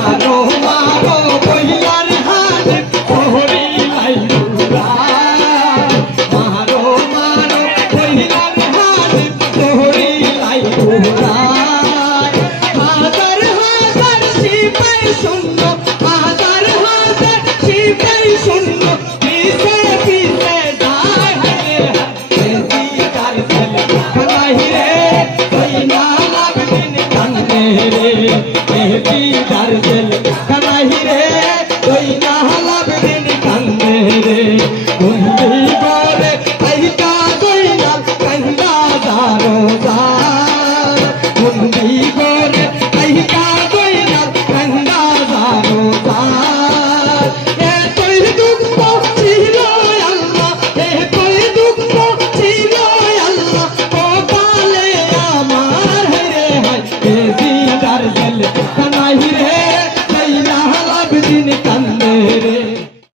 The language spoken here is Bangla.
মারো মারো কইলার হাতে তোহরি লাইলুরা মারো মারো কইলার হাতে তোহরি লাইলুরা হাজার হাজার সিপাই শূন্য হাজার হাজার সিপাই শূন্য পিছে পিছে যায় রে কার ছেলে খালাই রে কইনা লাগদিন কান্দে রে কার ছেলে খালাই রে কইনা লাগদিন কান্দে রে বন্দি করে আইকা কইনা কান্দা দারো দা বন্দি করে আইকা কইনা কান্দা দারো দা এ তোর দুঃখ ছিল আল্লাহ এ তোর দুঃখ ছিল আল্লাহ কপালে আমার রে হায় এ দিদার জেল কানাই রে কইনা লাগদিন কান্দে রে।